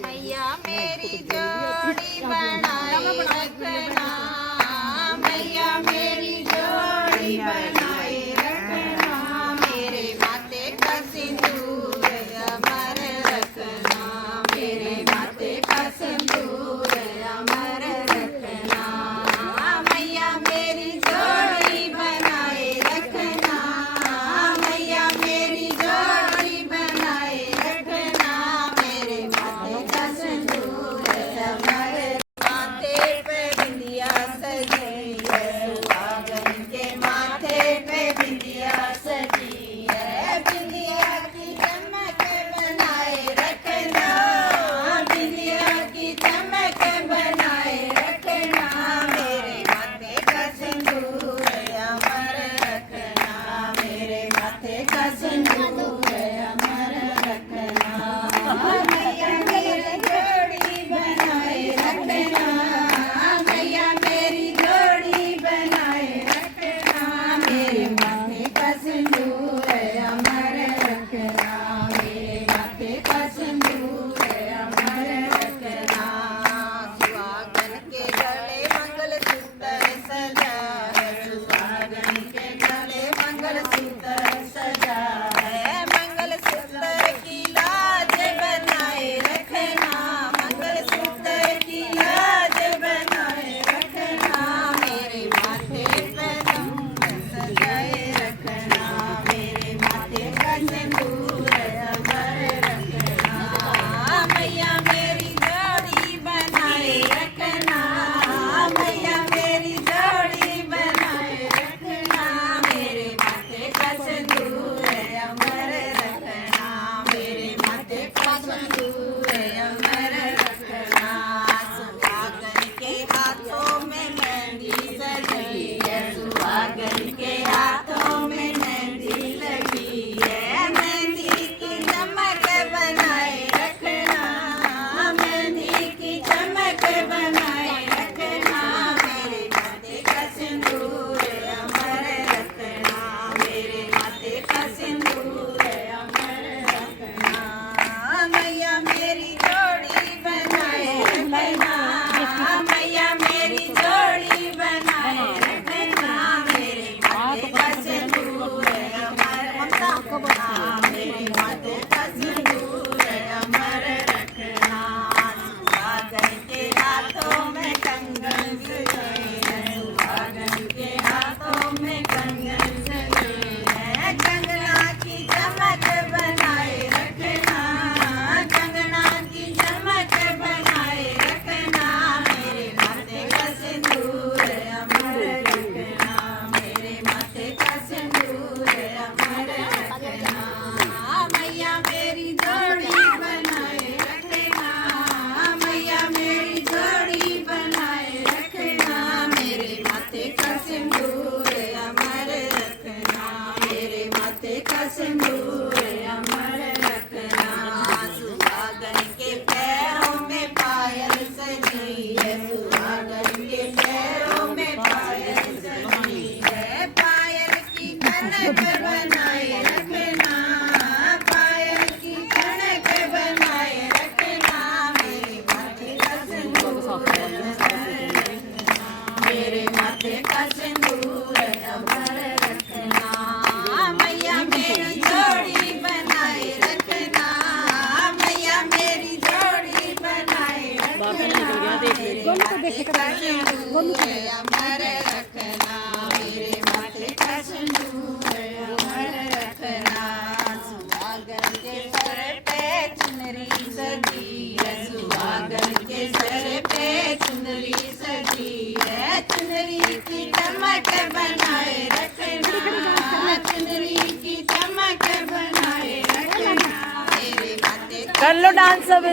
मैया मेरी जोड़ी बनाए रखना, मैया मेरी जोड़ी बनाए रखना, मेरे माथे का सिंदूर अमर रखना, मेरे माथे का सिंदूर अमर रखना, मैया मेरी जोड़ी बनाए रखना, मैया मेरी जोड़ी बनाए रखना, मेरे माथे का सिंदूर अमर, माथे पे बिंदिया सजी है, सुहागन के माथे पे बिंदिया सजी है, बिंदिया की चमक बनाए रखना, बिंदिया की चमक बनाए रखना, मेरे माथे का सिंदूर अमर रखना, मेरे माथे का सिंदूर अमर रखना, मैया मेरी जोड़ी बनाए रखना, मैया मेरी जोड़ी बनाए रखना, मेरे माथे का सिंदूर अमर रखना, मेरे माथे का सिंदूर अमर रखना, सुहागन के गले मंगलसूत्र सजा है, सुहागन के गले मंगलसूत्र सजा है, मंगलसूत्र की लाज बनाए रखना, मंगलसूत्र की लाज बनाए रखना, मेरे माथे पे तुम सजाए रखना, मेरे माथे का सिंदूर अमर रखना, मैया मेरी जोड़ी बनाए रखना, मैया मेरी जोड़ी बनाए रखना, मेरे माथे का सिंदूर अमर रखना, मेरे माथे का सिंदूर अमर रखना, सुहागन के हाथों में मेहंदी सजी है, सुहागन के हाथों में मेहंदी लगी है, मेहंदी की चमक बनाए रखना, मेहंदी की चमक बनाए रखना, मेरे माथे का सिंदूर अमर रखना, मेरे माथे का सिंदूर अमर रखना, मैया मेरी जोड़ी बनाए रखना, मैया मेरी जोड़ी बनाए रखना, मेरे माथे का सिंदूर अमर रखना, मेरे माथे का सिंदूर अमर रखना, सुहागन के हाथों में कंगन सजे है, सुहागन के हाथों में कंगन सजे है, कंगना की चमक बनाए रखना, कंगना की चमक बनाए रखना, मेरे माथे का सिंदूर अमर रखना, मेरे माथे का सिंदूर अमर रखना, मैया मेरी जोड़ी बनाए रखना, मैया मेरी जोड़ी बनाए रखना, मेरे माथे का सिंदूर अमर रखना, मेरे माथे का सिंदूर अमर रखना, सुहागन के पैरों में पायल सजी है, सुहागन के पैरों में पायल सजी है, पायल की कनक बनाए रखना, पायल की कनक बनाए रखना, मेरे माथे का सिंदूर अमर रखना, मेरे माथे का सिंदूर अमर रखना, मैया मेरी जोड़ी बनाए रखना, मैया मेरी जोड़ी बनाए रखना, मेरे माथे का सिंदूर अमर रखना, मेरे माथे का सिंदूर अमर रखना, सुहागन के सर पे चुनरी सजी है, सुहागन के सर पे चुनरी सजी है, चुनरी की चमक बनाए रखना, चुनरी की चमक बनाए रखना, मेरे माथे का कर लो डांस अब।